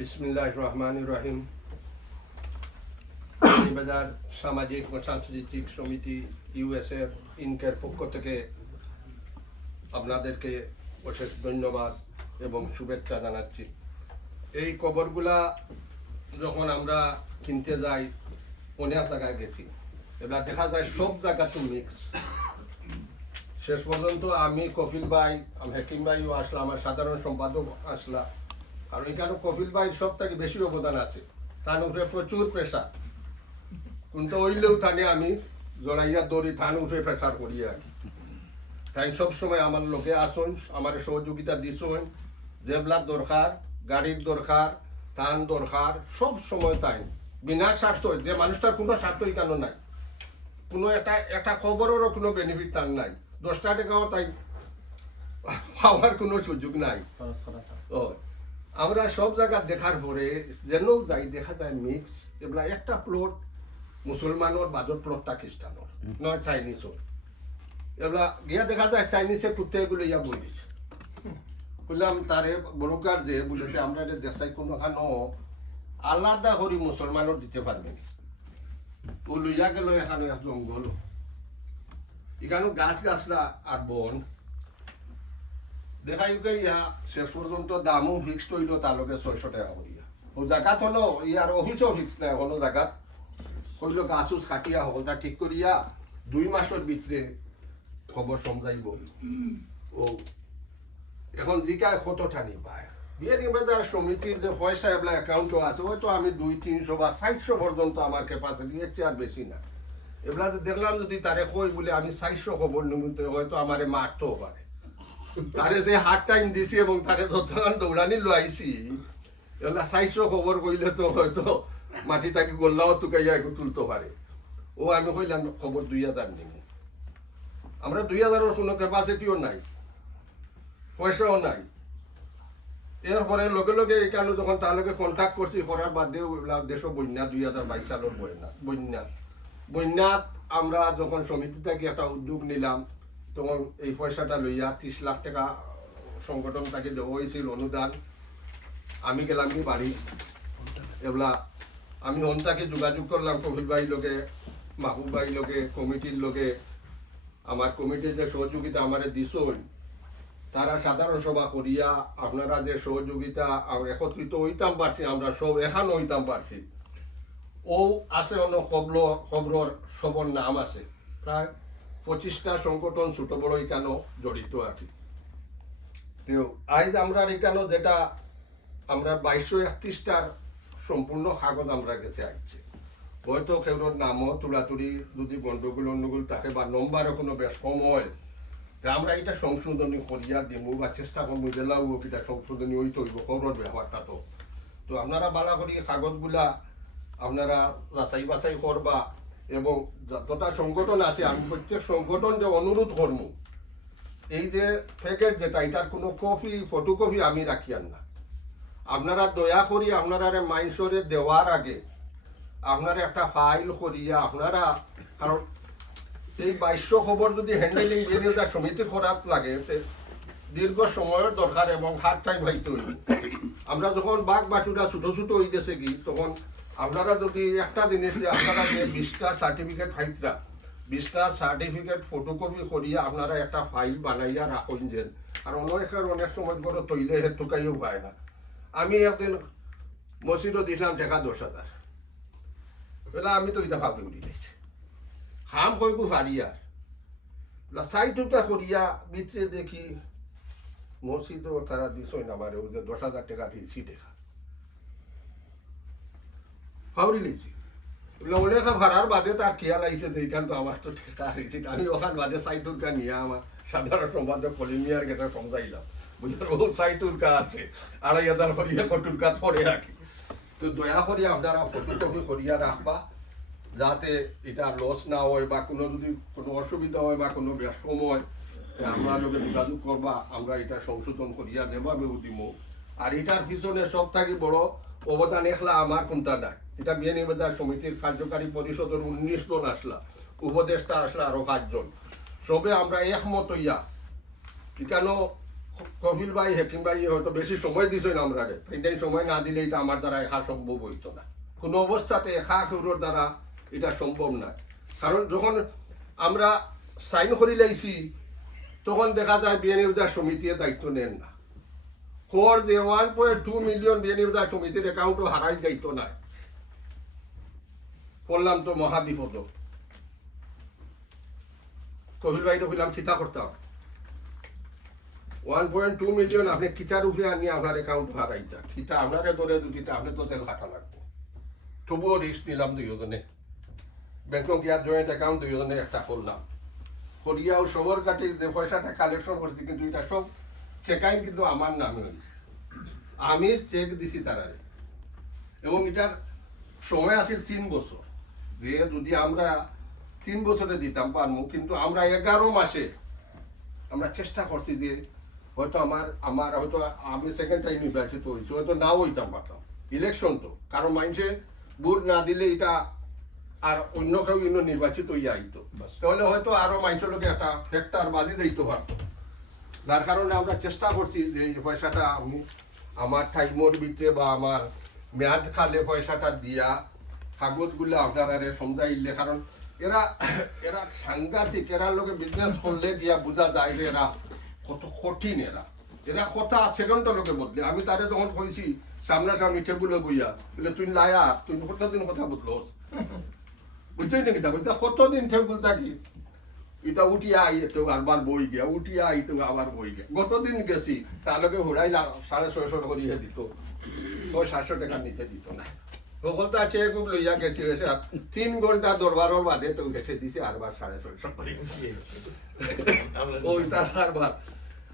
বিসমিল্লাহির রহমানির রহিম। বাজার সামাজিক ও সাংস্কৃতিক সমিতি ইউএসএর ইনকের পক্ষ থেকে আপনাদেরকে অশেষ ধন্যবাদ এবং শুভেচ্ছা জানাচ্ছি। এই কবরগুলা যখন আমরা কিনতে যাই অনেক জায়গায় গেছি, এবার দেখা যায় সব জায়গাতে মিক্স। শেষ পর্যন্ত আমি কপিল ভাই, হাকিম ভাইও আসলা, আমার সাধারণ সম্পাদক আসলা। আর ওইখানে কপিল ভাই সব থেকে বেশি অবদান আছে, তার উপরে প্রচুর প্রেশার, কিন্তু ওইলেও থানে আমি জড়াইয়া দৌড়ি থান উপরে প্রেশার করি আর কি। তাই সবসময় আমার লোকে আসুন, আমার সহযোগিতা দিছুন, জেবলার দরকার, গাড়ির দরকার, থান দরকার, সব সময় তাই বিনা স্বার্থ, যে মানুষটার কোনো স্বার্থই কেন নাই, কোনো একটা খবরেরও কোনো বেনিফিট তার নাই, 10 টাকাও তাই পাওয়ার কোনো সুযোগ নাই। ও আমরা সব জায়গা দেখার পরে যেন যাই দেখা যায় মিক্স, এগুলা একটা প্লট মুসলমানের বাজর প্লটটা খ্রিস্টানোর নয় চাইনিজর, এগুলা গিয়া দেখা যায় চাইনিজে কুত্তে এগুলো ইয়া বলিস বললাম তারে বড়কার যে বলেছে আমরা এটা দেশাই কোনোখানো আলাদা করি মুসলমানের দিতে পারবে না। ও লইয়া গেল এখানে এক জঙ্গল, এখানে গাছ গাছরা আর বন দেখাই ইয়া শেষ পর্যন্ত দামও ফিক্সড হইল তার লগে 600 টাকা করিয়া। ও জায়গাত হলো ইয়ার অফিসও ফিক্স নাই, কোনো জায়গাত কইল গাছ উছ কাটিয়া হলটা ঠিক করিয়া 2 মাসের ভিতরে খবর সমজাইব। ও এখন জিকায় কতটা নিবায় বিয়ানীবাজার সমিতির যে পয়সা এবলা অ্যাকাউন্টও আছে, হয়তো আমি 200-300 বা 400 পর্যন্ত আমার ক্যাপাসিটি, এর চেয়ে আর বেশি না। এগুলা দেখলাম যদি তারে কই বলে আমি 400 খবর নিমিত্তে হয়তো আমারে মারতেও পারে। তারে যে হার্ড টাইম দিছি এবং তারে যতক্ষণ দৌড়ানি লাইছি, এগুলা 400 খবর কইলে তো হয়তো মাটি তাকে গোল্লাও তুকাইয়া একটু তুলতে পারে। ও আমি কইলাম খবর 2000 নিব, আমরা 2000-এর কোনো ক্যাপাসিটিও নাই, পয়সাও নাই। এরপরে লগে লগে এখানে যখন তার লগে কন্ট্যাক্ট করছি, করার বাদেও দেশ বন্যা 2022 সালের বন্যাত আমরা যখন সমিতি থেকে একটা উদ্যোগ নিলাম, তখন এই পয়সাটা লইয়া 30 লাখ টাকা সংগঠন তাকে দেওয়া হয়েছিল অনুদান। আমি গেলাম কি বাড়ি, এগুলা আমি হন্তাকে যোগাযোগ করলাম কপিল ভাই লোকে, মাহবুব ভাই লোকে, কমিটির লোকে। আমার কমিটির যে সহযোগিতা আমার দিছই, তারা সাধারণ সভা করিয়া আপনারা যে সহযোগিতা একত্রিত হইতাম পারছি, আমরা সব এখানে হইতাম পারছি। ও আছে অন্য খবর সবর নাম আছে, প্রায় 25টা সংগঠন ছোট বড় এখানে জড়িত আর কি। আজ আমরা এখানে যেটা আমরা 2231টার সম্পূর্ণ কাগজ আমরা গেছে আসছে, হয়তো কেউর নামও তুলাতুলি যদি গন্ডগোল অন্ডগোল থাকে বা নম্বরও কোনো বেশ কম হয়, আমরা এটা সংশোধনী করিয়া দিব বা চেষ্টা করবো জেলাও এটা সংশোধনী হইতে হইব খবর ব্যাপারটা। তো আপনারা বালা করি কাগজগুলা আপনারা যাচাই বাছাই করবা, এবং যতটা সংগঠন আছে আমি প্রত্যেক সংগঠন যে অনুরোধ করবো, এই যে প্যাকেট যেটা এটার কোনো কপি ফটোকপি আমি রাখিয়ান না। আপনারা দয়া করি আপনারা মাইন্সরে দেওয়ার আগে আপনারা একটা ফাইল করিয়া আপনারা, কারণ এই 2200 খবর যদি হ্যান্ডেলিং বিনিয়োগ সমিতি করার লাগে দীর্ঘ সময়ের দরকার এবং হাত টাইম হইতে হইব। আমরা যখন বাঘ বাটুরা ছোট ছোট হয়ে গেছে কি, তখন আপনারা যদি একটা জিনিস আপনারা যে 20টা সার্টিফিকেট ফাইতরা 20টা সার্টিফিকেট ফটোকপি করিয়া আপনারা একটা ফাইল বানাইয়া রাখুন যেন। আর অনেক সময় করে তৈলে হে টুকাইও পায় না। আমি একদিন মসজিদও দিলাম টাকা 10,000, বেলা আমি তো এটা ভাবি উঠি দিয়েছি খাম কইকু ফারিয়া সাইটুটা করিয়া ভিতরে দেখি মসজিদও তারা দিছই না, আমার ওই যে 10,000 টাকা দিয়েছি দেখা ফাউরি লিছি অনেক ভাড়ার বাদে তার খেয়াল আইসে যে এখান তো আমার তো টাকা দিয়েছি। আমি ওখান বাদে সাইটুরকা নিয়ে আমার সাধারণ সম্পাদক কলিমিয়ার গেটা সমঝাইলাম, বুঝলেন ও সাইটুরকা আছে 2,500 করিয়া কটুরকা পড়ে রাখি। তো দয়া করিয়া আপনারা ফটোকপি করিয়া রাখবা, যাতে এটা লস না হয় বা কোনো যদি কোনো অসুবিধা হয় বা কোনো ব্যস্তম হয় আমরা লোকে যোগাযোগ করবা, আমরা এটা সংশোধন করিয়া দেব আমি দিব। আর এটার পিছনে সব থেকে বড় অবদান একলা আমার কোনটা নাই, এটা বিয়ানীবাজার সমিতির কার্যকারী পরিষদের 19 জন আসলা, উপদেষ্টা আসলা আরো 5 জন, সবে আমরা একমত হইয়া এখানে কপিল ভাই হেকিম ভাই হয়তো বেশি সময় দিছেন আমরা এই সময় না দিলে এটা আমার দ্বারা একা সম্ভব হইতো না কোনো অবস্থাতে একা কেউর দ্বারা এটা সম্ভব না কারণ যখন আমরা সাইন করে লাইছি তখন দেখা যায় বিএনএফ সমিতির দায়িত্ব নেন না ফর যে 1.2 মিলিয়ন বিএনএফ সমিতির অ্যাকাউন্টও হারাই দায়িত্ব নাই বললাম তো মহাবিপদ কপিল ভাই তো বললাম খিতা করতাম 1.2 মিলিয়ন আপনি কিতার উপরে আনি আপনার অ্যাকাউন্ট হারাইতা কিতা আপনাকে ধরে দুটিতে আপনি তো তেল খাটা লাগবে তবুও রিস্ক নিলাম দুজনে ব্যাংকক গিয়ার জয়েন্ট অ্যাকাউন্ট দুজনে একটা করলাম করিয়াও সবর কাটে যে পয়সাটা কালেকশন করছি কিন্তু এটা সব চেকাইন কিন্তু আমার নামে হয়েছে আমি চেক দিছি তারারে এবং এটার সময় আছিল 3 বছর যে যদি আমরা 3 বছরে দিতাম পারবো কিন্তু আমরা 11 মাসে আমরা চেষ্টা করছি যে হয়তো আমার হয়তো আমি সেকেন্ড টাইম নির্বাচিত হয়েছি হয়তো নাও হইতাম পারতাম ইলেকশন তো কারণ মানুষে ভোট না দিলে এটা আর অন্য কেউ নির্বাচিত হইয়া আইতো তাহলে হয়তো আরো মানুষের লোকে একটা ফ্যাক্টর বাজি দিতে পারতো যার কারণে আমরা চেষ্টা করছি যে এই পয়সাটা আমি আমার টাইমর ভিতরে বা আমার মেয়াদ খালে পয়সাটা দিয়া কাগজগুলো আপনারা সমঝাইলে কারণ এরা এরা সাংঘাতিক এরার লোকে বিজনেস করলে দিয়া বোঝা যায় যে এরা কত কঠিন এরা কথা সেকেন্ডের লোকে বদলে আমি তারে যখন কইছি সামনাসামনি টেবুলে বইয়া বলে তুই লায়া তুই কতদিন কথা বদলো বুঝছই নাকি তা বলতে কতদিন টেবুল থাকি এটা উঠিয়া আই তো আবার বই গিয়া উঠিয়া আই তো আবার বই গিয়া গতদিন গেছি তার লোকে হুড়াই 650 করিয়ে দিত তো 700 টাকা নিতে দিত না বলতে আছে খুব লইয়া গেছি 3 ঘন্টা দরবারের বাদে তো গেছে দিছে আরবার 650 করে ওই তার আরবার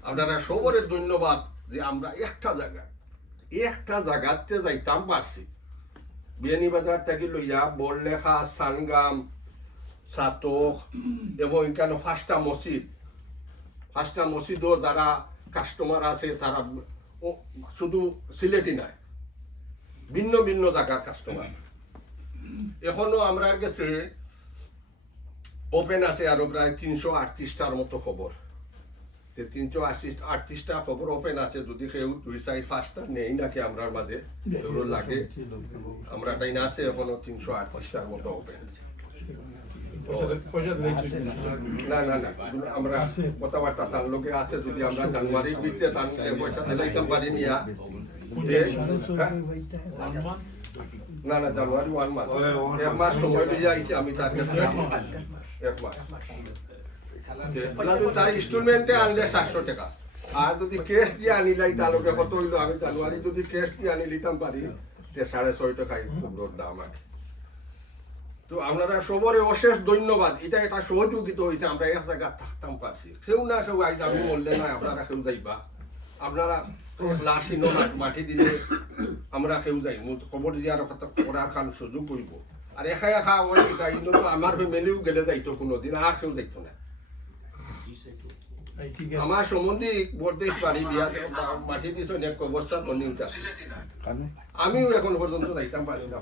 আপনারা সবরে ধন্যবাদ যে আমরা একটা জায়গাতে যাইতাম পারছি বিয়ানীবাজার থেকে লইয়া বড়লেখা সানগাম সাতক এবং এখানে 5টা মসজিদও যারা কাস্টমার আছে তারা শুধু সিলেটি নাই ভিন্ন ভিন্ন জায়গার কাস্টমার এখনো আমরা কাছে ওপেন আছে আরো প্রায় 338টার মতো খবর 338টা খবর ওপেন আছে যদি কেউ 2-4-5টা নেই নাকি আমরার মাঝে এগুলো লাগে আমরা তাই না আছে এখনো 338টার মতো ওপেন না আমরা কথাবার্তা তার লোকে আছে যদি আমরা জানুয়ারির ভিতরে তার পয়সা দিলাইতাম পারি নিয়া না জানুয়ারি 1 মাস 1 মাস সময় দিয়ে আইছি আমি তার কাছে 1 মাস তার ইনস্টলমেন্টে আনলে 700 টাকা আর যদি ক্যাশ দিয়ে আনিলাই তাহলে কত হইলো আমি জানুয়ারি যদি ক্যাশ দিয়ে আনি লিতাম পারি 650 টাকায় খুব দাম আছে তো আপনারা সবরে অশেষ ধন্যবাদ এটা একটা সহযোগিতা হয়েছে আমরা এক জায়গা থাকতাম পারছি কেউ না কেউ আইজ আমি বললে না আপনারা কেউ যাইবা আপনারা লাশিন মাটি দিলে আমরা কেউ যাই খবর দিয়ার কথা করার খান সুযোগ করব আর একা ওই কিন্তু আমার ফ্যামিলিও গেলে যাইতো কোনোদিন আর কেউ যাইতো না আমার সম্বন্ধে বরদেশ বাড়ি দিয়া মাটি দিছ এক অবস্থা বনিউটা আমিও এখন পর্যন্ত যাইতাম পারি না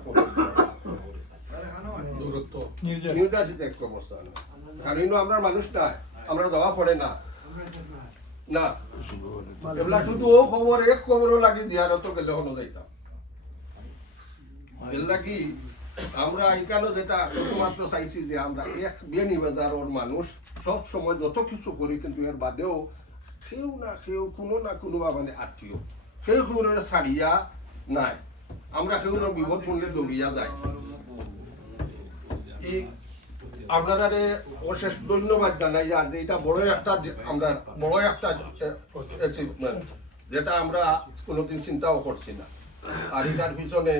দূরত্ব নিউ জার্সিতে এক অবস্থা কারণ আমরা মানুষ না আমরা যাওয়া পড়ে না এগুলা শুধু ও খবর এক খবরও লাগে জিয়ারত গেলে হলো যাইতাম এর লাগি আমরা এখানে যেটা শুধুমাত্র চাইছি যে আমরা এক বিয়ানীবাজারের মানুষ সব সময় যত কিছু করি কিন্তু এর বাদেও কেউ না কেউ কোনো না কোনো মানে আত্মীয় কেউ কোনো ছাড়িয়া নাই আমরা কেউ বিপদ পড়লে দৌড়িয়া যাই আপনারা অশেষ ধন্যবাদ জানাই আর যে এটা বড় একটা আমরা অ্যাচিভমেন্ট যেটা আমরা কোনোদিন চিন্তাও করছি না আর এটার পিছনে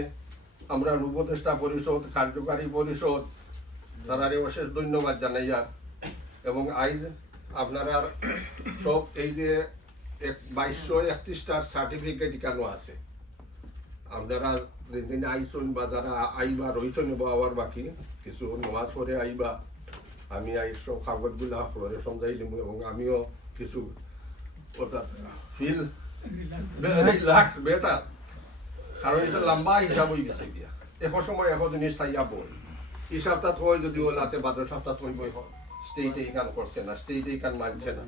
আমরা উপদেষ্টা পরিষদ কার্যকারী পরিষদ তারা অশেষ ধন্যবাদ জানাই আর এবং আইজ আপনারা সব এই যে 2231টার সার্টিফিকেট কেন আছে আপনারা যেদিন আইসন বা যারা আইবা রইছেন আবার বাকি কিছু নামাজ পড়ে আইবা আমি সব কাগজগুলা আপনাদের সমঝাই দিব এবং আমিও কিছু ফিল বেটার কারণ এটা লম্বা হিসাব হয়ে গেছে গিয়া এক সময় এখন জিনিস চাইয়া বই এই সপ্তাহ হয় যদি ওলাতে বাদের সপ্তাহ হইব স্টেটে কান করছে না স্টেটে কান মানছে না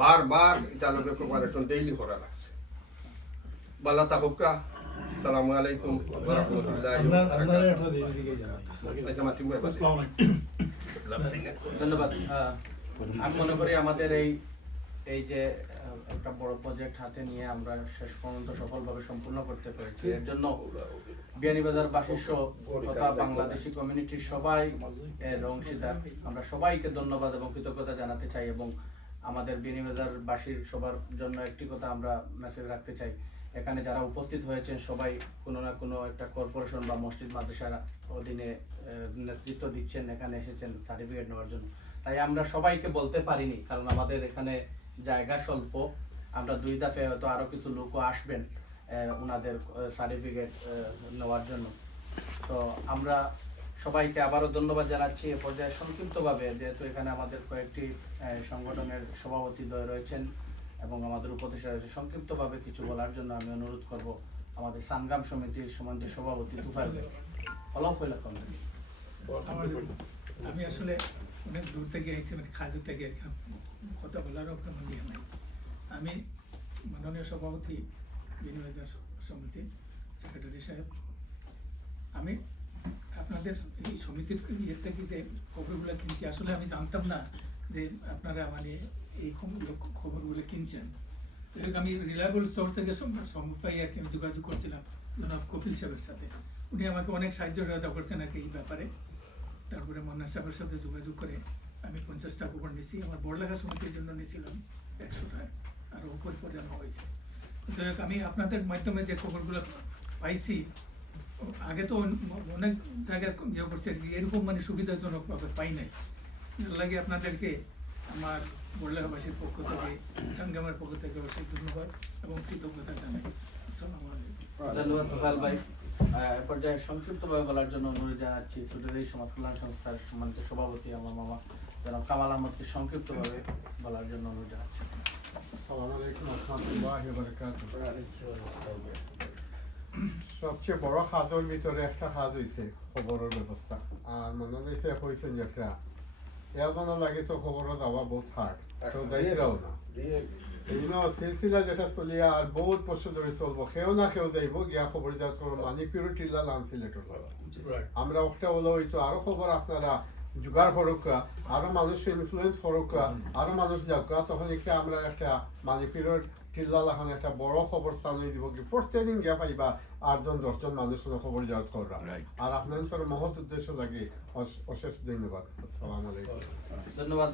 বারবার এটা লগে প্রিপারেশন ডেইলি করা লাগছে বালা তাহুকা আসসালামু আলাইকুম ওয়া রাহমাতুল্লাহি ওয়া বারাকাতুহু। ধন্যবাদ। আমি মনে করি আমাদের এই যে একটা বড় প্রজেক্ট হাতে নিয়ে আমরা শেষ পর্যন্ত সফলভাবে সম্পূর্ণ করতে পেরেছি, এর জন্য বিয়ানীবাজার বাসীর তথা বাংলাদেশি কমিউনিটির সবাই এর অংশীদার। আমরা সবাইকে ধন্যবাদ এবং কৃতজ্ঞতা জানাতে চাই এবং আমাদের বিয়ানীবাজার বাসীর সবার জন্য একটি কথা আমরা মেসেজ রাখতে চাই, এখানে যারা উপস্থিত হয়েছেন সবাই কোনো না কোনো একটা কর্পোরেশন বা মসজিদ মাদ্রাসার অধীনে নেতৃত্ব দিচ্ছেন, এখানে এসেছেন সার্টিফিকেট নেওয়ার জন্য। তাই আমরা সবাইকে বলতে পারিনি, কারণ আমাদের এখানে জায়গা স্বল্প। আমরা 2 দফায় হয়তো আরো কিছু লোকও আসবেন ওনাদের সার্টিফিকেট নেওয়ার জন্য। তো আমরা সবাইকে আবারও ধন্যবাদ জানাচ্ছি। এ পর্যায়ে সংক্ষিপ্তভাবে, যেহেতু এখানে আমাদের কয়েকটি সংগঠনের সভাপতিদ্বয় রয়েছেন এবং আমাদের উপদেষ্টা রয়েছে, সংক্ষিপ্তভাবে কিছু বলার জন্য আমি অনুরোধ করব আমাদের সানগ্রাম সমিতির সম্মানিত সভাপতি তুফাইল ভাই। আমি আসলে অনেক দূর থেকে এসেছি, মানে খাজু থেকে কথা বলারও কোনো ইয়ে নাই। আমি মাননীয় সভাপতি বিনিয়োগবাজার সমিতি সেক্রেটারি সাহেব, আমি আপনাদের এই সমিতির ইয়ে থেকে যে খবরগুলো কিনছি, আসলে আমি জানতাম না যে আপনারা মানে এই খবরগুলো কিনছেন। তো আমি রিলায়েবল সোর্স থেকে সম্ভব পাই আর কি আমি যোগাযোগ করছিলাম জনাব কপিল সাহেবের সাথে। উনি আমাকে অনেক সাহায্য সহায়তা করছেন আর কি এই ব্যাপারে। তারপরে মন্নার সাহেবের সাথে যোগাযোগ করে আমি 50টা খবর নিয়েছি। আমার বড়লেখা সমিতির জন্য নিয়েছিলাম 100টা, আরও উপর পর্যন্ত হয়েছে। তো আমি আপনাদের মাধ্যমে যে খবরগুলো পাইছি, আগে তো অনেক জায়গায় ইয়ে করছে, এরকম মানে সুবিধাজনকভাবে পাই নাই। এর লাগে আপনাদেরকে আমার বড়লেখাবাসীর পক্ষ থেকে, সংগ্রামের পক্ষ থেকে অবশ্যই ধন্যবাদ এবং কৃতজ্ঞতা জানাই। আসসালামু আলাইকুম। ধন্যবাদ তুফাইল ভাই। এ পর্যায়ে সংক্ষিপ্তভাবে বলার জন্য অনুরোধ জানাচ্ছি সুদের সমাজ কল্যাণ সংস্থার সম্মানিত সভাপতি আমার মামা জনাব কামাল আহমদকে সংক্ষিপ্তভাবে বলার জন্য অনুরোধ জানাচ্ছি। আসসালামু আলাইকুম ওয়া রাহমাতুল্লাহি ওয়া বারাকাতুহু। সবচেয়ে বড় কাজের ভিতরে একটা কাজ হয়েছে খবরের ব্যবস্থা। আর মনে হয়েছে একটা এজন্য লাগে তো খবরও যাওয়া বহুত হার্ড, তো যাইরাও না সিলসিলা যেটা চলিয়া আর বহুত বছর ধরে চলবো, কেউ না কেউ যাইব গিয়া খবর যাওয়া করবো মানিপুর টিল্লা লাঞ্চিলেটর। আমরা একটা হলো হয়তো আরো খবর আপনারা জোগাড় করুকা, আরো মানুষ ইনফ্লুয়েন্স করুকা, আরো মানুষ যাওকা, তখন একটা আমরা একটা মানিপুরের টিল্লা লাখান একটা বড় খবর স্থানীয় দিব কি প্রত্যেকদিন গিয়া পাইবা 8-10 মানুষ খবর যাওয়ার করা। আর আপনার মহৎ উদ্দেশ্য লাগে অশেষ ধন্যবাদ। আসসালামু আলাইকুম। ধন্যবাদ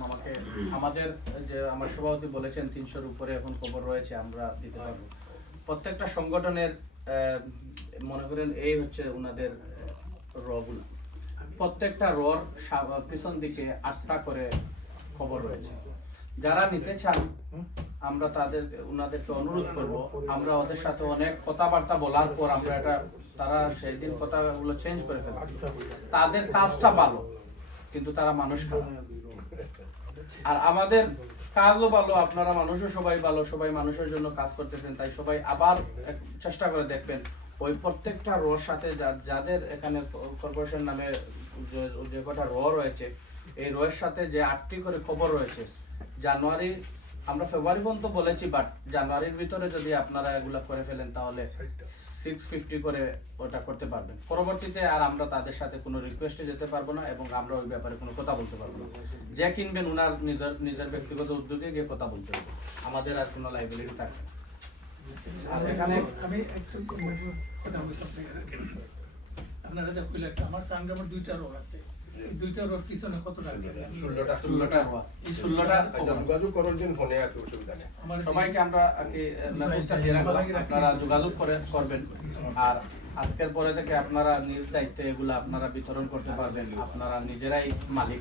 মামাকে। আমাদের যে আমার সভাপতি বলেছেন 300-র উপরে এখন খবর রয়েছে, আমরা দিতে পারবো। প্রত্যেকটা সংগঠনের মনে করেন এই হচ্ছে ওনাদের রগুলো, প্রত্যেকটা রর পিছন দিকে 8টা করে খবর রয়েছে। যারা নিতে চান আমরা ওনাদেরকে অনুরোধ করব, আমরা ওদের সাথে অনেক কথাবার্তা বলার পর আমরা এটা তারা সেই দিন কথাগুলো চেঞ্জ করে ফেলছে। তাদের কাজটা ভালো কিন্তু তারা মানুষ খারাপ, আর আমাদের কাজও ভালো, আপনারা মানুষও সবাই ভালো, সবাই মানুষের জন্য কাজ করতেছেন। তাই সবাই আবার চেষ্টা করে দেখবেন ওই প্রত্যেকটা রোর সাথে যাদের এখানে কর্পোরেশন নামে যে কটা র রয়েছে, এই রোয়ের সাথে যে 8টি করে খবর রয়েছে, জানুয়ারি আমরা ফেব্রুয়ারি পর্যন্ত বলেছি, বাট জানুয়ারির ভিতরে যদি আপনারা এগুলা করে ফেলেন তাহলে 650 করে ওটা করতে পারবেন। পরবর্তীতে আর আমরা তাদের সাথে কোনো রিকোয়েস্টে যেতে পারবো না এবং আমরা ওই ব্যাপারে কোনো কথা বলতে পারবো না। যে কিনবেন উনার নিজের ব্যক্তিগত উদ্যোগে গিয়ে কথা বলতে হবে, আমাদের আর কোনো লাইব্রেরি থাকবে না। আর এখানে আমি একটু কথা বলতে আপনারা যা কইলেন, আমার সংগ্রামের 2টা রোড আছে, 2টা রোড পিছনে কত লাগছে? 16টা এই 16টা যোগাযোগ করার জন্য ফোনে আছে, অসুবিধা নেই। সবাইকে আমরা মেসেজটা দিয়ে রাখলাম, আপনারা যোগাযোগ করবেন। আর আজকের পরে থেকে আপনারা নিজ দায়িত্বে এগুলো আপনারা বিতরণ করতে পারবেন, আপনারা নিজেরাই মালিক।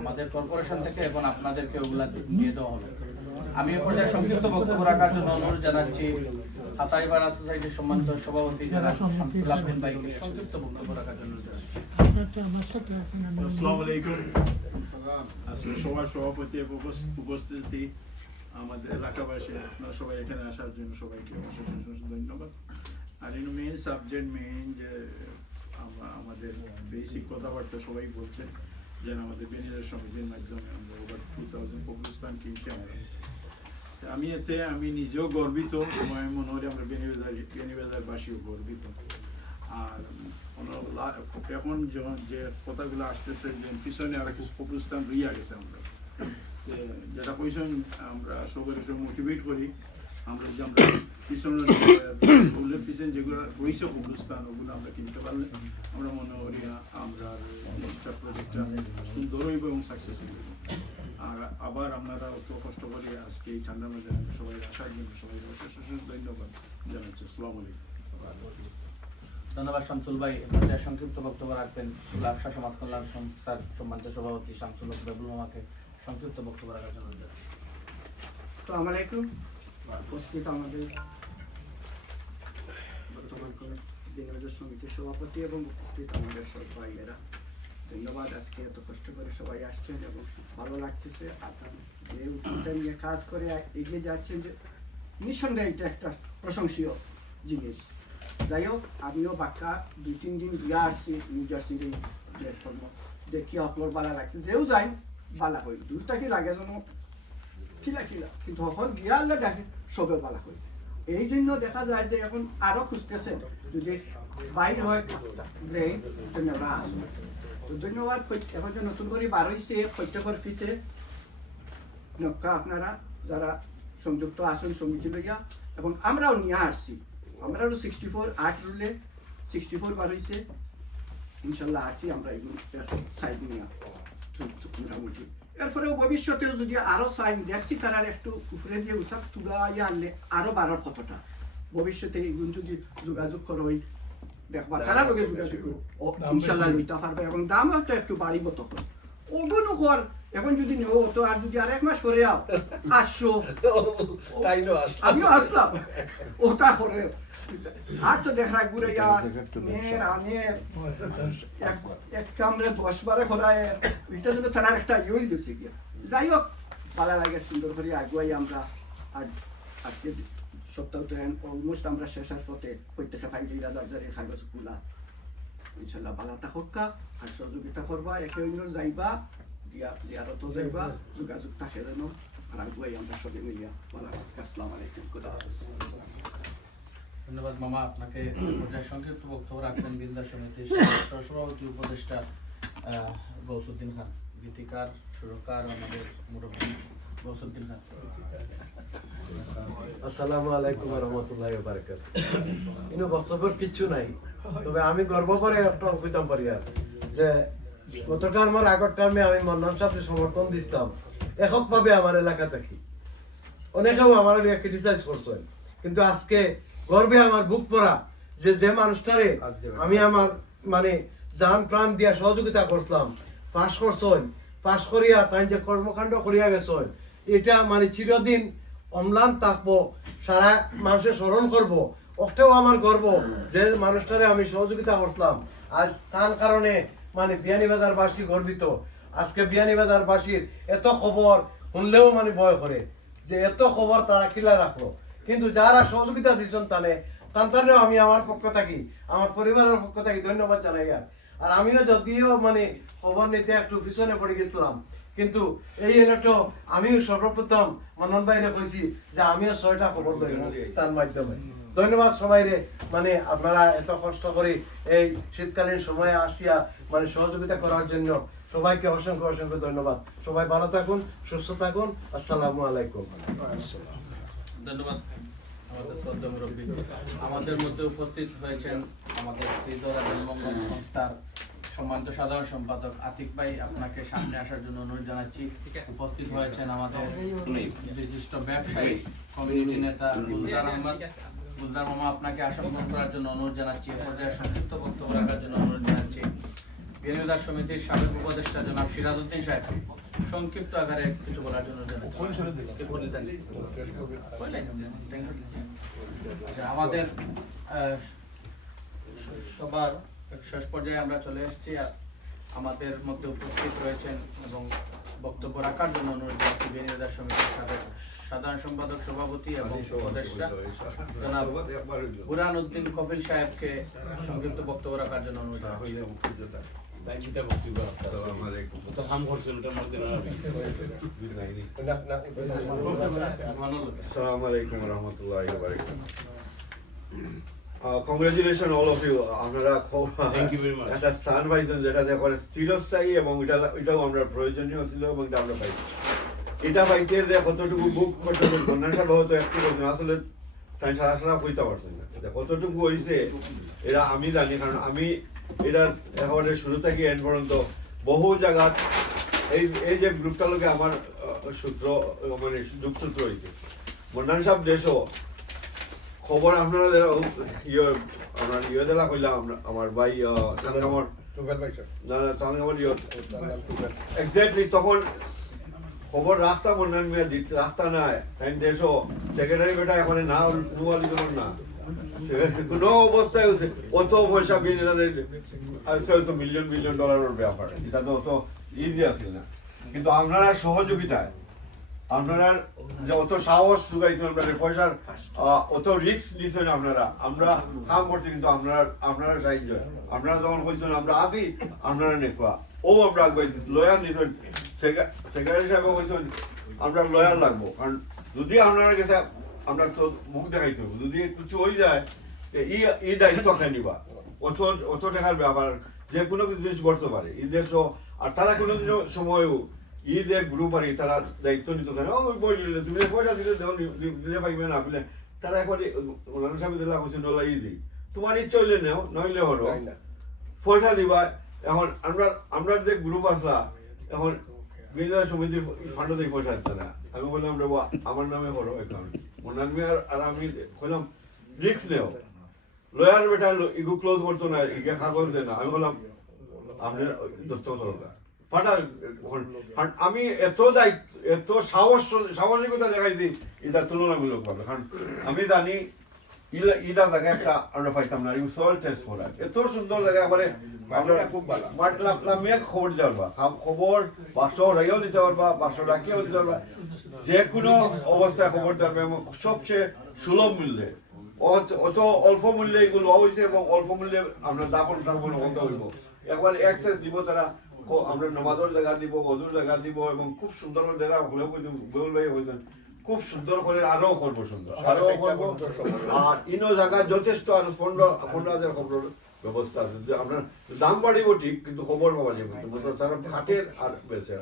আমাদের কর্পোরেশন থেকে এখন আপনাদেরকে ওগুলা দিয়ে দেওয়া হবে। আমি এ পর্যায়ে সংক্ষিপ্ত বক্তব্য রাখার জন্য অনুরোধ জানাচ্ছি হাতাইবাড়া সোসাইটির সম্মানিত সভাপতি যারা শামসুল আহমেদ ভাইকে সংক্ষিপ্ত বক্তব্য রাখার জন্য। আসসালামু আলাইকুম। আসলে সবার সভাপতি উপস্থিতি আমাদের এলাকাবাসী, আপনারা সবাই এখানে আসার জন্য সবাইকে অশেষ ধন্যবাদ। আর মেইন সাবজেক্ট যে আমাদের বেসিক কথাবার্তা সবাই বলছে, যেন আমাদের বেনিয়ার সমিতির মাধ্যমে আমরা ওভার 2000 কবরস্থান কিনছি আমরা। আমি এতে আমি নিজেও গর্বিত, আমি মনে করি আমরা বেনিবাজারবাসীও গর্বিত। আর এখন যে কথাগুলো আসতেছে যে পিছনে আর কিছু কবরস্থান রইয়া গেছে, আমরা যেটা কইছেন আমরা সবাই মোটিভেট করি, আমরা যে আমরা পিছনে পিছনে যেগুলো রয়েছে কবরস্থান ওগুলো আমরা কিনতে পারলে আমরা মনে করি আমরা প্রজেক্টটা সুন্দর হইব এবং সাকসেসফুল হইব। আর আবার আপনারা অত কষ্ট করে আজকে এই ঠান্ডার মধ্যে সবাই আসার জন্য সবাই অশেষ অশেষ ধন্যবাদ জানাচ্ছি। আসসালামু আলাইকুম। ধন্যবাদ শামসুল ভাই। এবার সংক্ষিপ্ত বক্তব্য রাখবেন ব্যবসা সমাজ কল্যাণ সংস্থার সম্মানিত সভাপতি শামসুল বাবুল মামাকে সংক্ষিপ্ত বক্তব্য রাখার জন্য। আসসালামু আলাইকুম। উপস্থিত আমাদের বর্তমান বেনিবাজার সমিতির সভাপতি এবং উপস্থিত আমাদের সব ভাইয়েরা, ধন্যবাদ। আজকে এত কষ্ট করে সবাই আসছেন এবং ভালো লাগতেছে। আপনার যে উদ্যোগটা নিয়ে কাজ করে এগিয়ে যাচ্ছেন, যে নিঃসন্দেহে এটা একটা প্রশংসনীয় জিনিস। যাই হোক, আমিও বাক্কা 2-3 দিন গিয়া আসছি নিউ জার্সির এই প্ল্যাটফর্ম দেখি আপনার ভালো লাগছে। যেও যাই ভালো হই, দূর থেকে লাগে যেন খিলা কিন্তু হল গিয়ার লাগে সবে ভালো হই। এই জন্য দেখা যায় যে এখন আরো খুঁজতেছে যদি বাইর হয় ব্রেইন ওরা আসুন। তো ধন্যবাদ। এখন যে নতুন করে বার হয়েছে প্রত্যেকের পিছে নক্কা আপনারা যারা সংযুক্ত আসুন সমিতি লইয়া, এবং আমরাও নিয়ে আসছি। আমরাও 64 8 রুলে 64 বার হয়েছে, ইনশাল্লাহ আসছি আমরা এগুলো সাইড নিয়ে মোটামুটি। এরপরেও ভবিষ্যতেও যদি আরো সাইন দেখছি তারা একটু উপরে দিয়ে উৎসাহ তুলাইয়া আনলে আরো বাড়ার কতটা ভবিষ্যতে এগুলো যদি যোগাযোগ করোই দেখবা তারা লোকে যোগাযোগ ইনশাল্লাহ লইতে পারবে এবং দাম একটা একটু বাড়িব তখন ওগুলো কর। এখন যদি নেও তো আর যদি আর 1 মাস পরে আসছো আমিও আসলাম ওটা করে আর তো দেখা ঘুরে এক কামড়ে 10 বারে খরায় এটা যদি তারা একটা ইউই দিচ্ছে গিয়া। যাই হোক, ভালো লাগে সুন্দর করে আগুয়াই আমরা। আর আজকে সপ্তাহ অলমোস্ট আমরা শেষের পথে প্রত্যেকে 5,000 কাগজ গুলা ইনশাল্লাহ ভালো থাকা আর সহযোগিতা করবা, একে অন্য যাইবা জিয়ারত যাইবা, যোগাযোগ থাকে যেন আর আগুয়াই আমরা সবাই মিলিয়া ভালো থাকা। আসসালামু আলাইকুম। ধন্যবাদ মামা আপনাকে। সংক্ষিপ্ত বক্তব্য রাখবেন বিন্দার সমিতির সহসভাপতি উপদেষ্টা গৌসুদ্দিন খান, গীতিকার সুরকার আমাদের মুরব্বী গৌসুদ্দিন খান। আসসালামু আলাইকুম ওয়া রাহমাতুল্লাহি ওয়া বারাকাতুহু। ইনো বক্তব্যের কিচ্ছু নাই, তবে আমি গর্ব করে একটা অভিযোগ করি আর যে গত টার্মের আগের টার্মে আমি মন্নান সাহেবকে সমর্থন দিতাম এককভাবে আমার এলাকা থেকে, অনেকেও আমার ক্রিটিসাইজ করতেন, কিন্তু আজকে গর্বে আমার বুক পড়া যে মানুষটারে আমি আমার মানে জান প্রাণ দিয়া সহযোগিতা করলাম, পাশ করছেন, পাশ করিয়া তাই যে কর্মকাণ্ড করিয়া গেছেন, এটা মানে চিরদিন অম্লান থাকবো, সারা মানুষের স্মরণ করবো। ওটাও আমার গর্ব যে মানুষটারে আমি সহযোগিতা করলাম। আজ তার কারণে মানে বিয়ানীবাজারবাসী গর্বিত। আজকে বিয়ানীবাজারবাসীর এত খবর শুনলেও মানে ভয় করে যে এত খবর তারা কিলা রাখলো, কিন্তু যারা সহযোগিতা দিচ্ছেন তানেও আমি আমার পক্ষ থাকি, আমার পরিবারের পক্ষ থাকি ধন্যবাদ জানাই। আর আমিও যদিও মানে খবর নিতে একটু পিছনে পড়ে গেছিলাম, কিন্তু এই এলাটো আমিও সর্বপ্রথম মানন ভাইরে কইছি যে আমিও 6টা খবর লইব তার মাধ্যমে। ধন্যবাদ সবাইরে, মানে আপনারা এত কষ্ট করে এই শীতকালীন সময়ে আসিয়া মানে সহযোগিতা করার জন্য সবাইকে অসংখ্য অসংখ্য ধন্যবাদ। সবাই ভালো থাকুন, সুস্থ থাকুন। আসসালামু আলাইকুম। ধন্যবাদ আমাদের শ্রদ্ধা মুরব্বী। আমাদের মধ্যে উপস্থিত হয়েছেন আমাদের শ্রীদলা জনমঙ্গল সংস্থার সম্মানিত সাধারণ সম্পাদক আতিক ভাই, আপনাকে সামনে আসার জন্য অনুরোধ জানাচ্ছি। উপস্থিত হয়েছেন আমাদের বিশিষ্ট ব্যবসায়ী কমিউনিটি নেতা গুলজার আহমদ। গুলজার মামা, আপনাকে আসন গ্রহণ করার জন্য অনুরোধ জানাচ্ছি। এ পর্যায়ে সংক্ষিপ্ত বক্তব্য রাখার জন্য অনুরোধ জানাচ্ছি বিয়ানীবাজার সমিতির সাবেক উপদেষ্টা জনাব সিরাজউদ্দিন সাহেব, সংক্ষিপ্ত আকারে কিছু বলার জন্য জানাচ্ছি। আমাদের সবার শেষ পর্যায়ে আমরা চলে এসেছি। আমাদের মধ্যে উপস্থিত রয়েছেন এবং বক্তব্য রাখার জন্য অনুরোধ জানাচ্ছি বিয়ানীবাজার সমিতির সাধারণ সম্পাদক, সভাপতি এবং উপদেষ্টা জনাব বুরহান উদ্দিন কফিল সাহেবকে সংক্ষিপ্ত বক্তব্য রাখার জন্য অনুরোধ জানাচ্ছি। তাই কিতা বক্তব্য আসসালামু আলাইকুম। তো কাম করছেন ওটা মধ্যে না Assalamu alaikum wa rahmatullahi wa barakatuh. Congratulations all of you. আপনারা Thank you very much. একটা স্থান পাইছেন যেটা দেখো স্থিরস্থায়ী এবং এটাও আমরা প্রয়োজনীয় ছিল এবং এটা আমরা পাইছি। এটা পাইতে যে কতটুকু বুক করতে বন্যাটা বহুত একটু করছেন আসলে তাই সারা হইতে পারছেন না। এটা কতটুকু হয়েছে এরা আমি জানি, কারণ আমি এটা একেবারে শুরু থেকে এন্ড পর্যন্ত বহু জায়গা এই যে গ্রুপটা লোকে আমার সূত্র মানে যোগসূত্র হয়েছে মন্ডান সাহেব দেশও খবর আপনারা আপনার দেলা কইলাম আমার ভাই চানগামর না চানগামর এক্স্যাক্টলি তখন খবর রাখতা মন্ডান মেয়ে রাখতা নাই তাই দেশও সেক্রেটারি বেটা এখন না নুয়ালি তোমার না কোনো অবস্থায় অত পয়সা মিলিয়ন মিলিয়ন ডলারের ব্যাপার এটা তো অত ইজি আছে না, কিন্তু আপনারা সহযোগিতায় আপনারা যে অত সাহস যোগাইছেন আপনারা পয়সার অত রিস্ক নিছেন আপনারা, আমরা কাম করছি কিন্তু আপনারা সাহায্য আপনারা যখন কইছেন আমরা আসি আপনারা নেকুয়া ও আমরা আগাইছি লয়ার নিছেন সেক্রেটারি সাহেব কইছেন আমরা লয়ার লাগবো, কারণ যদি আপনারা গেছে আমরা তো মুখ দেখাইতে হবে, যদি কিছু হয়ে যায় ই দায়িত্ব কে নিবা অত টাকার ব্যাপার যে কোনো কিছু জিনিস করতে পারে এই দেশ, আর তারা কোনো সময়ও ঈদের গ্রুপ আর তারা দায়িত্ব নিতে চায় না ওই বই তুমি পয়সা দিলে দিলে পাইবে না আপনি তারা একবার ওনার সাহেব দিলা হচ্ছে নলা ইজি তোমার ইচ্ছা হইলে নেও নইলে হলো পয়সা দিবা। এখন আমরা যে গ্রুপ আসলা এখন বিনিয়োগ সমিতির ফান্ড থেকে পয়সা দিতে না, আমি বললাম রে আমার নামে করো অ্যাকাউন্ট ওনার মেয়ে আর আমি বললাম রিক্স নেও লয়ার বেটা ইগো ক্লোজ করতো না ইগে কাগজ দেয় না, আমি বললাম আপনার দস্তখত দরকার ফাটা। আমি এত দায়িত্ব এত সাহসিকতা দেখাইছি এটা তুলনামূলক ভাবে, কারণ আমি জানি ইটা জায়গা একটা আমরা পাইতাম না সয়েল টেস্ট করার এত সুন্দর জায়গা মানে খুব ভালো খবর দিতে পারবা খবর বাক্স রাইয়াও দিতে পারবা বাক্স রাখিয়াও দিতে পারবা যে কোনো অবস্থায় খবর দিতে পারবে এবং সবচেয়ে সুলভ মূল্যে অত অল্প মূল্যে এগুলো হয়েছে এবং অল্প মূল্যে আমরা দাপন টাপন বন্ধ হইব একবার অ্যাক্সেস দিব তারা আমরা নমাজের জায়গা দিব গজুর জায়গা দিব এবং খুব সুন্দর করে যারা হলেও বল ভাই হয়েছেন খুব সুন্দর করে আরো করবো সুন্দর আরো করবো। আর ইনো জায়গা যথেষ্ট আর 15,000 খবর ব্যবস্থা আছে যে আপনার দাম বাড়িব ঠিক কিন্তু খবর পাওয়া যাবে তারা হাটের আর বেচে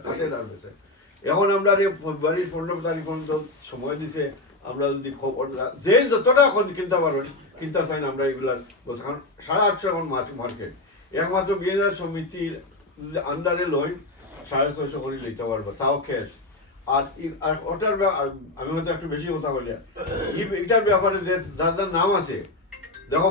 এখন আমরা ফেব্রুয়ারির 15 তারিখ পর্যন্ত সময় দিছে আমরা যদি খবর যে যতটা এখন কিনতে পারবেন কিনতে চাই না আমরা এগুলার 850 এখন মাছ মার্কেট একমাত্র বিনিয়োগ সমিতির যদি আন্ডারে লই 650 করে লইতে পারবো তাও ক্যাশ। আর ওটার আমি হয়তো একটু বেশি কথা বলি এটার ব্যাপারে যার নাম আছে দেখো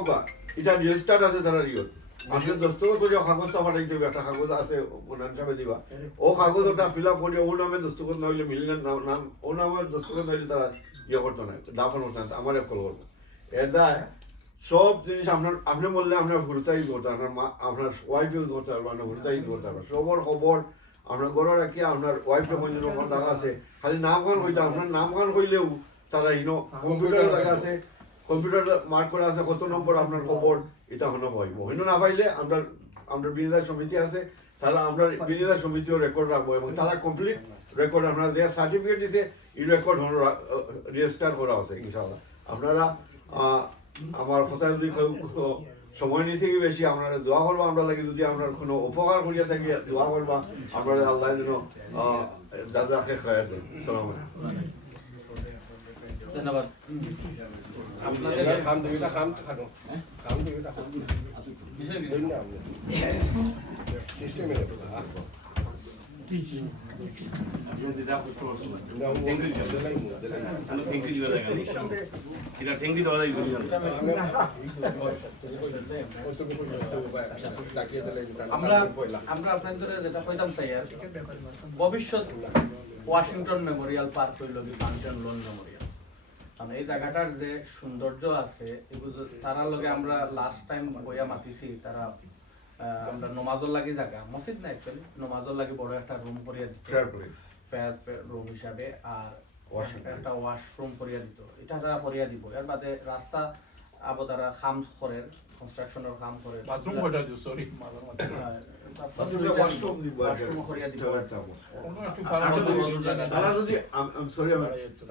এটা রেজিস্টার্ড আছে তারা রিয়ত আপনার দস্তখত করে কাগজটা পাঠাইতে হবে, একটা কাগজ আছে ওনার হিসাবে দিবা ও কাগজ ওটা ফিল আপ করে ও নামে দস্তখত না হইলে মিললে নাম ও নামে দস্তখত না হইলে তারা ইয়ে করতো না দাফন করতো না আমার কল করবো এটা সব জিনিস আপনি বললে আপনার ঘুরতে ইউজ করতে আপনার ওয়াইফ ইউজ করতে পারবো আপনার ঘুরতে ইউজ করতে পারবো সবর খবর আপনার ঘরে রাখি আপনার ওয়াইফের কোন টাকা আছে খালি নামগান হইতে আপনার নামগান হইলেও তারা ইনো কম্পিউটার জায়গা আছে কম্পিউটার মার্ক করা আছে কত নম্বর আপনার খবর এটা হনো হইব হইনো না পাইলে আমরা বিনিয়োগ সমিতি আছে তারা আমরা বিনিয়োগ সমিতিও রেকর্ড রাখবো এবং তারা কমপ্লিট রেকর্ড আপনারা যে সার্টিফিকেট দিছে এই রেকর্ড হলো রেজিস্টার করা আছে ইনশাআল্লাহ। আপনারা আমার কথা যদি সময় নিয়েছে কি বেশি আপনারা দোয়া করবা আমরা লাগে যদি আপনার কোনো উপকার করিয়া থাকি দোয়া করবা আপনারা আল্লাহ যেন দাদাকে খায়ার দেন। সালাম ধন্যবাদ আপনাদের খাম দুইটা খাম থাকো খাম দুইটা খাম বিষয় কি? দিন না আপনি সিস্টেমে আমরা আপনাদের যেটা কইতাম চাই আর ভবিষ্যৎ ওয়াশিংটন মেমোরিয়াল পার্ক হইল মাউন্টেন লোন মেমোরিয়াল, কারণ এই জায়গাটার যে সৌন্দর্য আছে এগুলো তারার লগে আমরা লাস্ট টাইম বইয়া মাতিছি তারা আমরা নমাজর লাগি জায়গা মসজিদ না অ্যাকচুয়ালি নমাজর লাগি বড় একটা রুম করিয়া দিত রুম হিসাবে আর একটা ওয়াশরুম করিয়া দিত এটা তারা করিয়া দিব এর বাদে রাস্তা আবো তারা খাম করে কনস্ট্রাকশনের কাম করে বাথরুম কয়টা দিও সরি তারা যদি সরি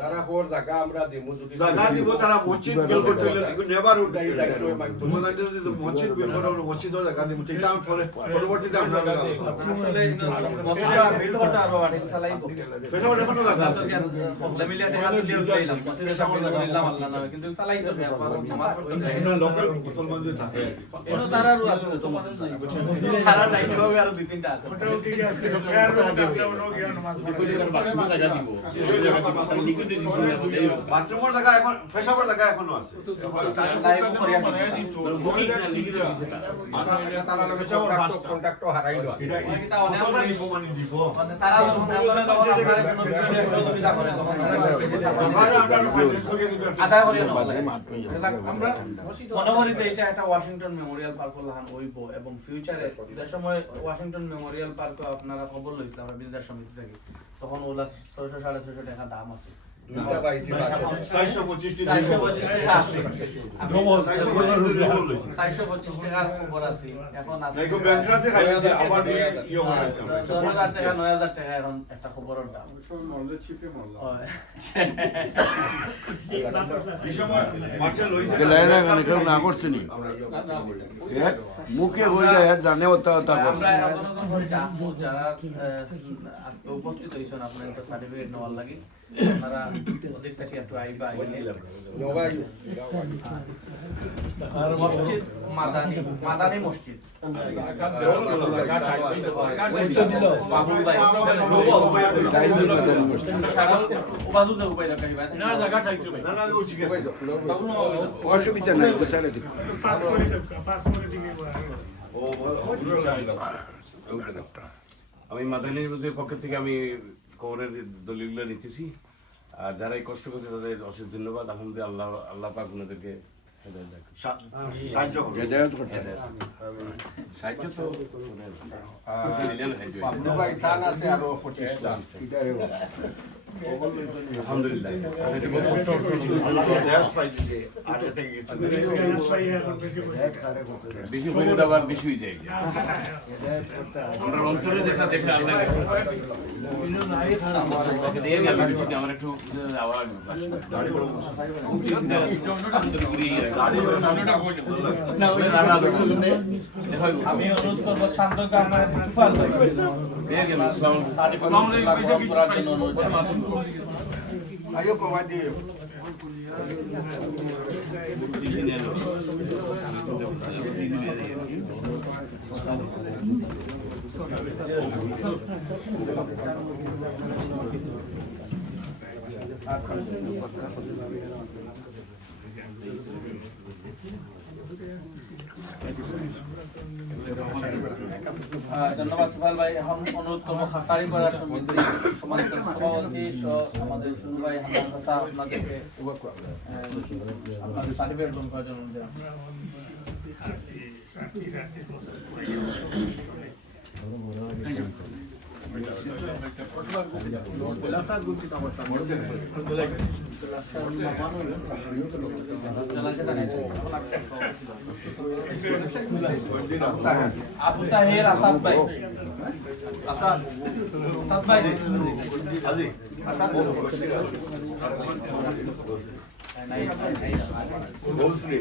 তারা খবর জায়গা আমরা দিব যদি জায়গা দিব তারা মসজিদ বিল করতে হলে নেভার উড তোমাদের যদি মসজিদ বিল করে মসজিদের জায়গা দিব ঠিক আছে পরবর্তীতে আমরা আসলে মসজিদটা বিল করতে আরো ইনশাআল্লাহ সেটা ওটা কোনো জায়গা আছে ফলে মিলিয়ে টাকা তুলিয়ে দিলাম মসজিদের সামনে দিলাম আল্লাহ নামে কিন্তু চালাই তো এগুলো লোকাল মুসলমানদের থাকে এনো তারারও আছে তো তারা নাই ভাবে আরো দুই তিনটা আছে বাথরুমের জায়গা এখন ফেশাবের জায়গা এখনো আছে তারা লগে কন্টাক্ট হারাইলো দিব তারা কোনো বিষয়ে সহযোগিতা করে আদায় করে আমরা মনে করি যে এটা একটা ওয়াশিংটন মেমোরিয়াল পার্ক লাহান হইব এবং ফিউচারে যে সময় ওয়াশিংটন মেমোরিয়াল পার্ক আপনারা খবর লইছেন আমরা বিজনেস সমিতি থেকে তখন ওলা 600-650 টাকা দাম আছে 425 টাকার খবর আছে এখন আছে নাইকো ব্যাংকরাসে খাইছে আবার ইয়ে হইছে 10,000 টাকা 9,000 টাকা এখন একটা খবরের দাম এই সময় মার্চে লইছে না করছে নি মুখে হয়ে যায় জানে ওটা আমরা অনুরোধ করি যারা আজকে উপস্থিত হইছেন আপনারা একটা সার্টিফিকেট নেওয়ার লাগি আপনারা ওদিক থেকে একটু আইবা আর মসজিদ মাদানি মসজিদ বাবুল ভাই উপাদু দে উপায় রাখাই ভাই না জায়গা থাকতে ভাই না ও ঠিক আছে অসুবিধা নাই তো ছেড়ে দিন ও ভালো লাগলো আমি মাদানীর পক্ষ থেকে আমি খবরের দলিলগুলো নিতেছি আর যারা এই কষ্ট করছে তাদের অশেষ ধন্যবাদ আলহামদুলিল্লাহ আল্লাহ পাক ওনাদেরকে সাহায্য করবে সাহায্য তো ভাই টান আছে আরো 25 টা আলহামদুলিল্লাহ আল্লাহ দেয় সাইডে আরে থেকে বেশি হইলে তো আবার বেশি হয়ে যায় আমরা অন্তরে যেটা দেখে আল্লাহ আমার একটু আওয়াজ আমি অনুরোধ করবো শান্ত গ্রামের তুফান করার জন্য অনুরোধ আইও প্রবাদ দিয়ে ধন্যবাদ তুফাল ভাই এখন অনুরোধ করবো হাসারি করার সমিতি সমান্তর সভাপতি আমাদের সুন্দর ভাই হাসান হাসা আপনাদেরকে আপনাদের সার্টিফিকেট গ্রহণ করার জন্য আবু তাহের আসাদ ভাই আসাদ ভাই আজি বলছি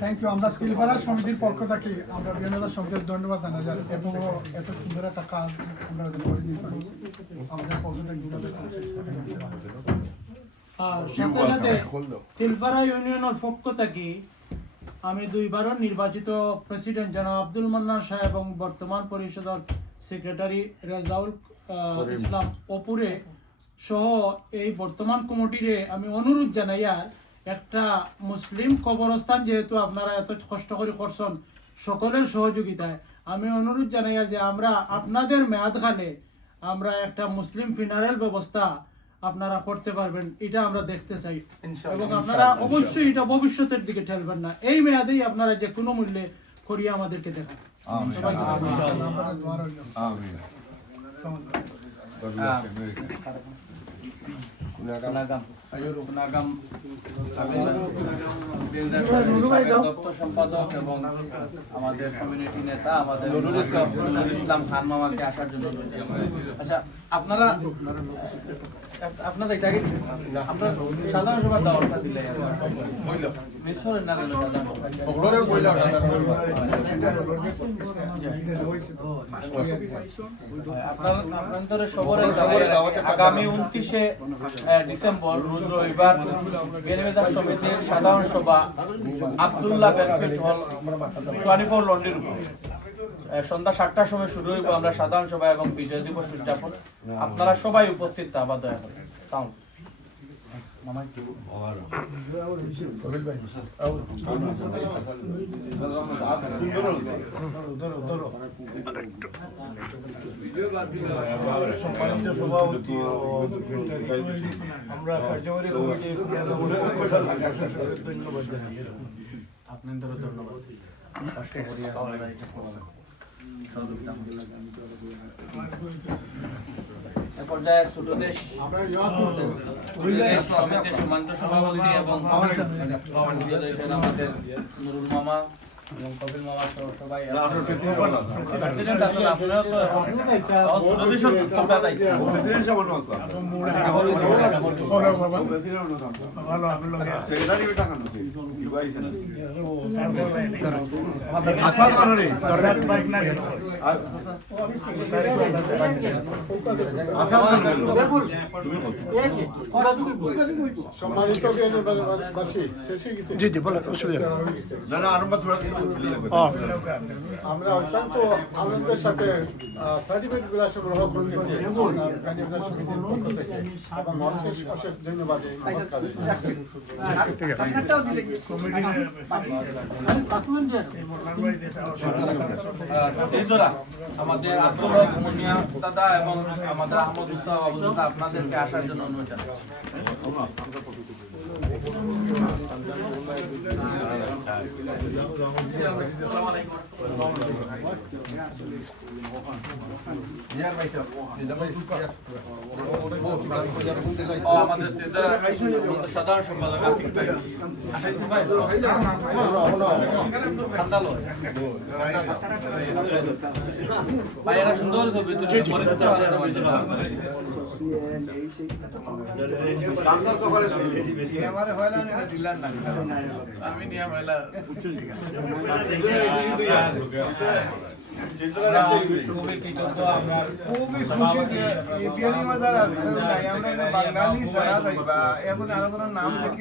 থ্যাংক ইউ। আমরা তিলপাড়া সমিতির পক্ষ থেকে আমরা বিনোদন সমিতির ধন্যবাদ জানাই এত এত সুন্দর একটা কাজ আমরা করে দিতে পারি আমাদের পক্ষ থেকে সাথে সাথে তিলপাড়া ইউনিয়নের পক্ষ থেকে আমি দুইবারও নির্বাচিত প্রেসিডেন্ট জনাব আব্দুল মান্নান সাহেব এবং বর্তমান পরিষদের সেক্রেটারি রেজাউল ইসলাম অপুরে সহ এই বর্তমান কমিটিরে আমি অনুরোধ জানাই আর একটা মুসলিম কবরস্থান যেহেতু আপনারা এত কষ্ট করে করছেন সকলের সহযোগিতায় আমি অনুরোধ জানাই যে আমরা আপনাদের মেয়াদকালে আমরা একটা মুসলিম ফিনারেল ব্যবস্থা আপনারা করতে পারবেন, এটা আমরা দেখতে চাই। এবং আপনারা অবশ্যই এটা ভবিষ্যতের দিকে ঠেলবেন না, এই মেয়াদেই আপনারা যে কোনো মূল্যে করিয়ে আমাদেরকে দেখান। সবাইকে আমাদের দোয়া রইল। দপ্তর সম্পাদক এবং আমাদের কমিউনিটি নেতা আমাদের নুরুল ইসলাম খান মামাকে আসার জন্য। আচ্ছা, আপনারা আপনাদের আমরা সাধারণ সভার দাওয়াতটা দিলে মিস করেন না কেন? আপনাদের সবরে আগামী 29শে ডিসেম্বর রোজ রবিবার বেনিবাজার সমিতির সাধারণ সভা আব্দুল্লাহ ব্যাংকুয়েট হল 24 লন্ডনের উপর সন্ধ্যা 7টার সময় শুরু হইব আমরা সাধারণ সভা এবং বিজয় দিবস উদযাপন। আপনারা সবাই উপস্থিত থাকবা দয়া করে। সাউন্ড সম্মানিত সভাপতি ও সেক্রেটারি, আমরা কার্যকরী কমিটির ধন্যবাদ জানাই। আপনাদেরও ধন্যবাদ। কষ্ট করিয়া আপনারা এটা করলেন। সহযোগিতা এ পর্যায়ে ছোটদেশ সমিতির সীমান্ত সভাপতি এবং আমাদের নুরুল মামা এবং কপিল মামা সহ সবাই প্রেসিডেন্ট আসলে আপনারা তো ছোটদেশ কোনটা দায়িত্ব প্রেসিডেন্ট সাহেব সেক্রেটারি টাকা না আসাদ আনরে আসাদ সম্মানিত বিনোদনবাসী, শেষ হয়ে গেছে? জি বলেন, অসুবিধা না না আরম্ভ থোড়া আমরা অত্যন্ত আনন্দের সাথে সার্টিফিকেটগুলো সংগ্রহ করতেছি বেনিবাজার সমিতির পক্ষ থেকে, এবং অশেষ অশেষ ধন্যবাদ এই মহৎ কাজে। আমাদের আব্দুল হক মুনিয়া দাদা এবং আমাদের আহমদ উস্তাদ অবস্থা আপনাদেরকে আসার জন্য অনুরোধ জানাচ্ছি। আমাদের সাধারণ সম্পাদক আতিক ভাই আসাইছি ভাই ভাই এরা সুন্দর ছবি তুলে পরিচিত আমি নিয়ে হইলা খুবই কৃতজ্ঞ। আপনার খুবই খুশি যে এই বেনিবাজার আর আমরা বাঙালি সারা যাইবা এখন আরো কোনো নাম দেখি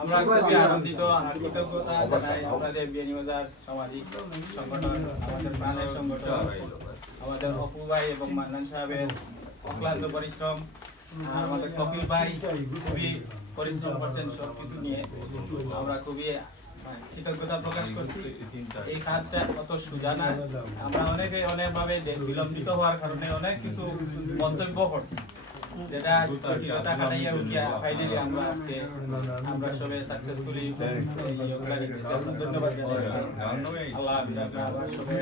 আমরা খুবই আনন্দিত, কৃতজ্ঞতা জানাই আপনাদের বেনিবাজার সামাজিক সংগঠন, আমাদের প্রাণের সংগঠন, আমাদের অপু ভাই এবং মান্নান সাহেবের অক্লান্ত পরিশ্রম, আর আমাদের কপিল ভাই খুবই পরিশ্রম করছেন সবকিছু নিয়ে। আমরা খুবই কৃতজ্ঞতা প্রকাশ করছি। এই কাজটা অত সোজা না, আমরা অনেকভাবে বিলম্বিত হওয়ার কারণে অনেক কিছু মন্তব্য করছি, যেটা জটিলতা কাটাইয়া উঠিয়া ফাইনালি আমরা আজকে আমরা সবাই সাকসেসফুলি ধন্যবাদ জানাই। আল্লাহ আবার সবাই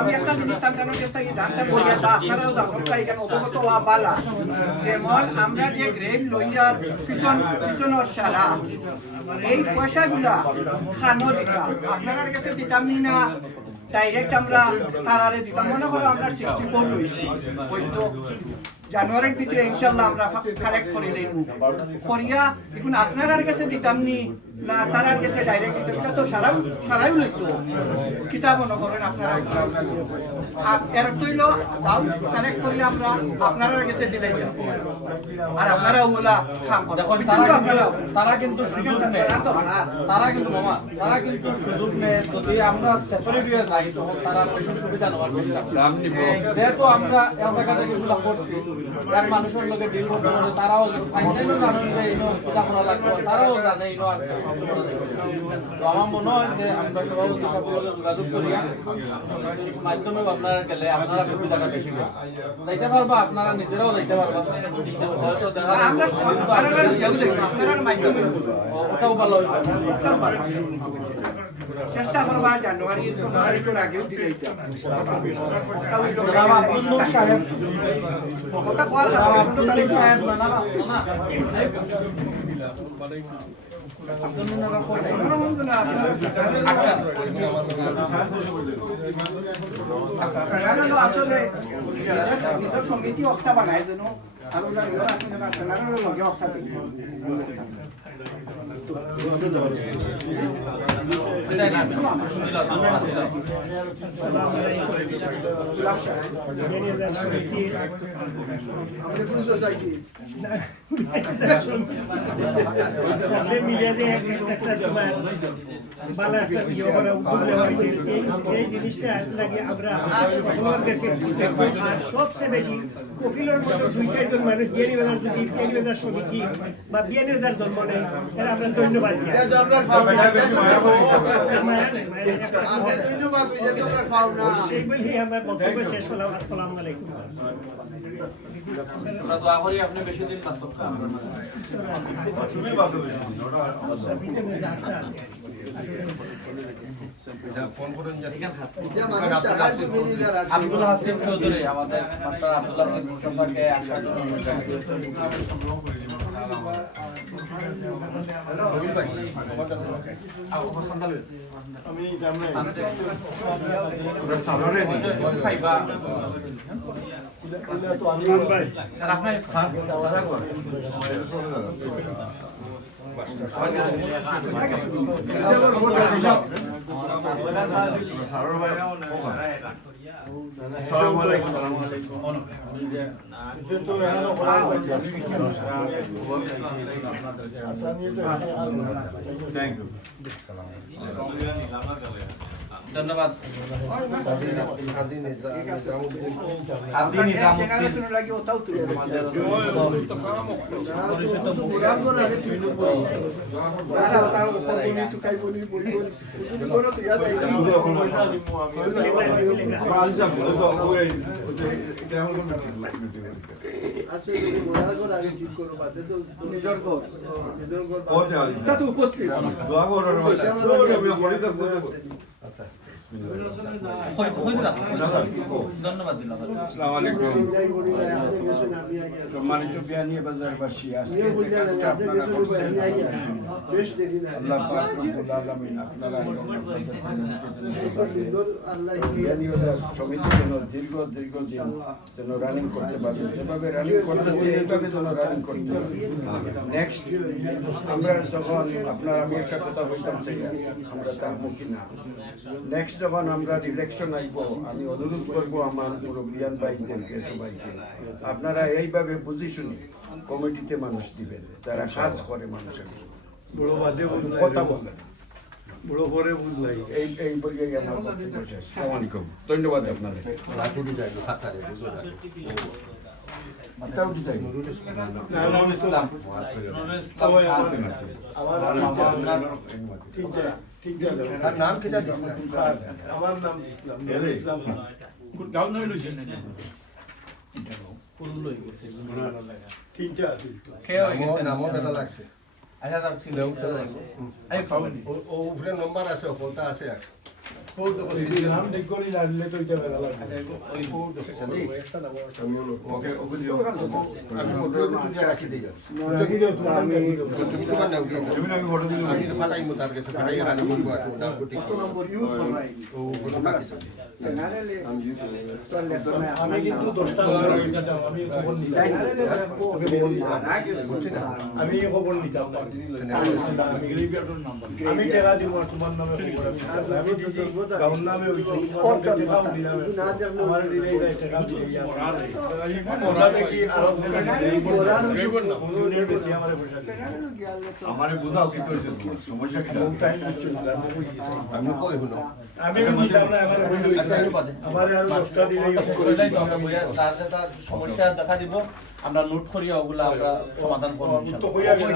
আমি একটা জিনিস যেমন আমরা যে গ্রেড লইয়ার পিছনের সারা এই পয়সাগুলা খানো দিতাম, আপনার কাছে দিতাম না ডাইরেক্ট আমরা তারারে দিতাম। মনে করো আমরা 64 লইছি, হয়তো জানুয়ারির ভিতরে ইনশাল্লাহ আমরা কালেক্ট করিলেন করিয়া এখন আপনার কাছে দিতাম নি না তারার কাছে ডাইরেক্ট দিতে তো সারাই লিখতো কিতাব মনে করেন আপনারা এর তৈল কানেক্ট করলে আমরা আপনারা কাছে দিলে আর আপনারা ওগুলা কাম করেন দেখুন তারা কিন্তু সুযোগ নেয় তারা কিন্তু মামা তারা কিন্তু সুযোগ নেয় যদি আমরা সেপারেট হয়ে যাই তখন তারা বেশি সুবিধা নেওয়ার চেষ্টা করে যেহেতু আমরা এলাকা থেকে এগুলো করছি এক মানুষের লোকে ডিল করতে হবে তারাও ফাইনালি জানেন যে এইনো পূজা করা লাগবে তারাও জানে এইনো আর তো আমার মনে হয় যে আমরা সভাপতি সাহেবের যোগাযোগ করিয়া মাধ্যমে আপনারা গেলে আপনারা সুবিধাটা বেশি পাবেন যাইতে পারবা আপনারা নিজেরাও যাইতে পারবা হয়তো আমরা আপনারা মাধ্যমে ওটাও ভালো হইবে চেষ্টা করবা জানুয়ারি 15 তারিখের আগে দিলে আব্দুল সাহেব কথা কোয়া আব্দুল সাহেব না আসলে সমিতি অক্টা বানায় যেন আর লগে অক্টা সবচেয়ে বেশি কফিলের মতো 2-4 মানুষ বিয়ানীবাজার যদি বিয়ানীবাজার সমিতি বা বিয়ানীবাজার দল মনে এরা আমরা ধন্যবাদ দিই সেইগুলি আমার বক্তব্য শেষ হলাম। আসসালামু আলাইকুম। আমরা দোয়া করি আপনি বেশি দিন বাঁচুক আব্দুল হাসিম চৌধুরী আমাদের মাস্টার আব্দুল হাসিম মুস্তাফাকে আসার জন্য ধন্যবাদ সম্মানিত বিয়ানীবাজারবাসী, আজকে যে কাজটা আপনারা করছেন আল্লাহ পাক রব্বুল আলামিন আপনারা এবং বিয়ানীবাজার সমিতি যেন দীর্ঘদিন যেন রানিং করতে পারবে, যেভাবে রানিং করতেছে এইভাবে যেন রানিং করতে পারবে। নেক্সট আমরা যখন আমি একটা কথা বলতাম চাই, আমরা তার মুখী না, নেক্সট যখন আমরা ইলেকশন আইব, আমি অনুরোধ করবো আমার মুরব্বিয়ান ভাইদেরকে সবাইকে, আপনারা এইভাবে বুঝি শুনি কমিটিতে মানুষ দিবেন যারা কাজ করে মানুষের কথা বলেন। এই বলে আমার বক্তব্য শেষ। আসসালামু আলাইকুম, ধন্যবাদ আপনাদের। নাম কি জানি? আমার নাম নামও বেটা লাগছে। ও উপরে নম্বর আছে, ফলতা আছে আর আমি কিন্তু 10টা আমি খবর নিতাম। আমি টেকা দিব আর তোমার নামে আমি দিছি গাউন নামে ওই আমার দিলে টেকা দিলে ওরা দেখি আর বেশি আমারে পয়সা আমারে বুঝাও কি কইছে সমস্যা কি আমি কই হলো আমি বুঝলাম না আমার আর 10টা দিলেই তার সমস্যা দেখা দিব আমরা নোট করিয়া ওগুলা আমরা সমাধান করব তো হইয়া গেল